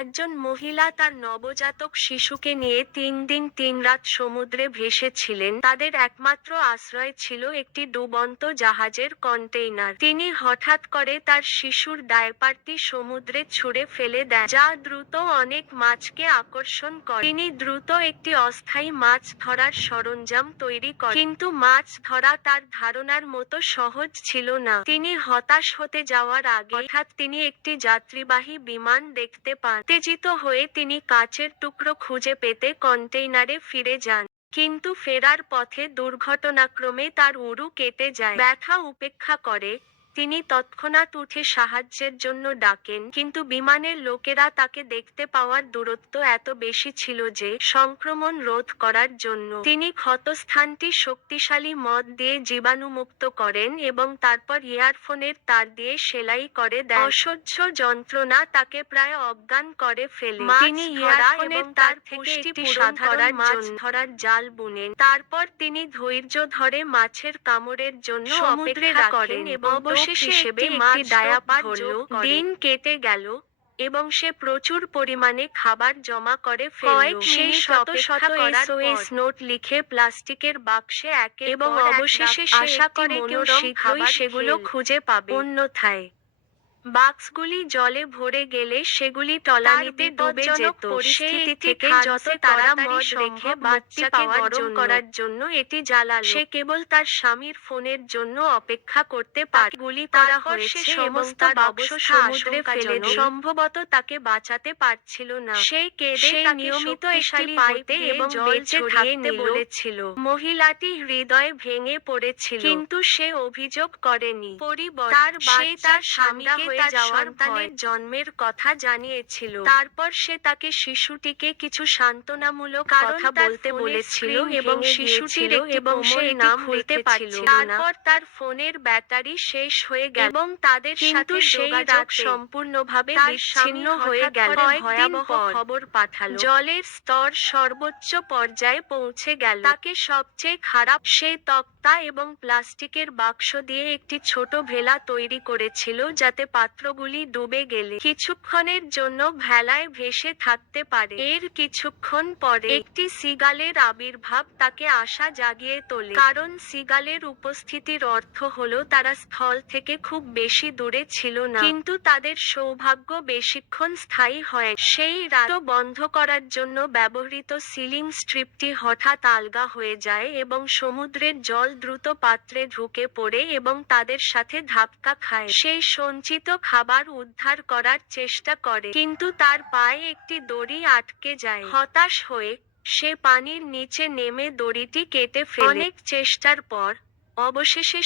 একজন মহিলা তার নবজাতক শিশুকে নিয়ে ৩ দিন ৩ রাত সমুদ্রে ভেসেছিলেন। তাদের একমাত্র আশ্রয় ছিল একটি ডুবন্ত জাহাজের কন্টেইনার। তিনি হঠাৎ করে তার শিশুর ডায়পারটি সমুদ্রে ছুঁড়ে ফেলে দেন, যা দ্রুত অনেক মাছকে আকর্ষণ করে। তিনি দ্রুত একটি অস্থায়ী মাছ ধরার সরঞ্জাম তৈরি করেন, কিন্তু মাছ ধরা তার ধারণার মতো সহজ ছিল না। তিনি হতাশ হতে যাওয়ার আগে হঠাৎ তিনি একটি যাত্রীবাহী বিমান দেখতে পান। উত্তেজিত হয়ে তিনি কাচের টুকরো খুঁজে পেতে কন্টেইনারে ফিরে যান, কিন্তু ফেরার পথে দুর্ঘটনাক্রমে তার উরু কেটে যায়। ব্যথা উপেক্ষা করে তিনি তৎক্ষণাৎ উঠে সাহায্যের জন্য ডাকেন, কিন্তু বিমানের লোকেরা তাকে দেখতে পাওয়ার দূরত্ব এত বেশি ছিল যে সংক্রমণ রোধ করার জন্য তিনি ক্ষতস্থানটি শক্তিশালী মদ দিয়ে জীবাণুমুক্ত করেন এবং তারপর ইয়ারফোনের তার দিয়ে সেলাই করে দেন। অসহ্য যন্ত্রণা তাকে প্রায় অজ্ঞান করে ফেলে। তিনি ইয়ারফোনের তার থেকে একটি সাধারণ মাছ ধরার জাল বুনেন। তারপর তিনি ধৈর্য ধরে মাছের কামড়ের জন্য অপেক্ষা করেন এবং অবশেষে একটি ডায়াপার যোগ করেন। দিন কেটে গেল এবং সে প্রচুর পরিমাণে খাবার জমা করে ফেলল। সেই শত শত SOS নোট লিখে প্লাস্টিকের বাক্সে এবং অবশেষে সে আশা করে কেউ শীঘ্রই সেগুলো খুঁজে পাবে। অন্যথায় বাক্সগুলি জলে ভরে গেলে সেগুলি তলানিতে ডুবে যেত। সেই থেকে যত তাড়াতাড়ি সম্ভব বাচ্চাকে গরম করার জন্য এটি জ্বালালো। সে কেবল তার স্বামীর ফোনের জন্য অপেক্ষা করতে পারে। গুলি করা হয়েছে এবং তার বাক্স সমুদ্রে ফেলে দিয়ে সম্ভবত তাকে বাঁচাতে পারছিল না। সে কেঁদে নিয়মিত একটি পাইপে এবং বেঁচে থাকতে বলেছিল। মহিলাটি হৃদয় ভেঙে পড়েছিল, কিন্তু সে অভিযোগ করেনি। তার স্বামীকে তার সন্তানের জন্মের কথা জানিয়েছিল। তারপর সে তাকে শিশুটিকে কিছু সান্ত্বনামূলক কথা বলতে বলেছিল এবং শিশুটির এবং সে নাম খুলতে পারছিল না। তারপর তার ফোনের ব্যাটারি শেষ হয়ে গেল এবং তাদের সাথে যোগাযোগ সম্পূর্ণভাবে বিচ্ছিন্ন হয়ে গেল। ভয়াবহ খবর পাঠালো, জলের স্তর সর্বোচ্চ পর্যায়ে পৌঁছে গেল। তাকে সবচেয়ে খারাপ সে তক্তা এবং প্লাস্টিকের বাক্স দিয়ে একটি ছোট ভেলা তৈরি করেছিল যাতে পাত্রগুলি ডুবে গেলে কিছুক্ষণের জন্য ভেলায় ভেসে থাকতে পারে। এর কিছুক্ষণ পরে একটি সিগালের আবির্ভাব তাকে আশা জাগিয়ে তোলে, কারণ সিগালের উপস্থিতির অর্থ হলো তারা স্থল থেকে খুব বেশি দূরে ছিল না। কিন্তু তাদের সৌভাগ্য বেশিক্ষণ স্থায়ী হয়। সেই রাত বন্ধ করার জন্য ব্যবহৃত সিলিং স্ট্রিপটি হঠাৎ আলগা হয়ে যায় এবং সমুদ্রের জল দ্রুত পাত্রে ঢুকে পড়ে এবং তাদের সাথে ধাক্কা খায়। সেই সঞ্চিত খাবার উদ্ধার করার চেষ্টা করে, কিন্তু তার পায়ে একটি দড়ি আটকে যায়। হতাশ হয়ে সে পানির নিচে নেমে দড়িটি কেটে ফেলে। অনেক চেষ্টার পর অবশেষে